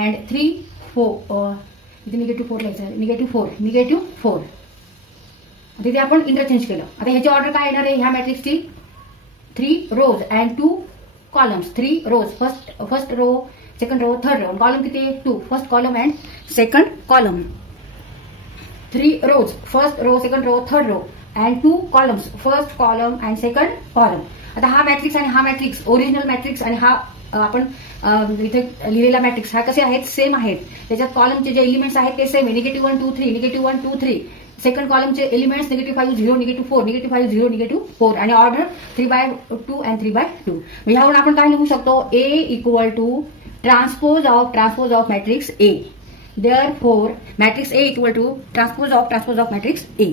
And 3 4 इथे -4 लिहायचं आहे, -4 तिथे आपण इंटरचेंज केलं. आता ह्याची ऑर्डर काय येणार आहे ह्या मॅट्रिक्सची 3 rows and 2 columns. 3 rows, first row, second row, third row. Column किती 2, first column and second column. 3 rows, first row, second row, third row and 2 columns, first column and second column. आता हा matrix आणि हा matrix, original matrix आणि हा आपण इथे लिहिलेला मॅट्रिक्स हा कसे आहेत, सेम आहेत. त्याच्यात कॉलमचे जे एलिमेंट्स आहेत ते सेम आहे, -1 2 3, -1 2 3. सेकंड कॉलमचे एलिमेंट्स -5 0, -4, -5 0, -4 आणि ऑर्डर 3/2 अँड 3/2. ह्यावरून आपण काय लिहू शकतो, A equal to transpose of matrix A. Therefore, matrix A equal to transpose of matrix A.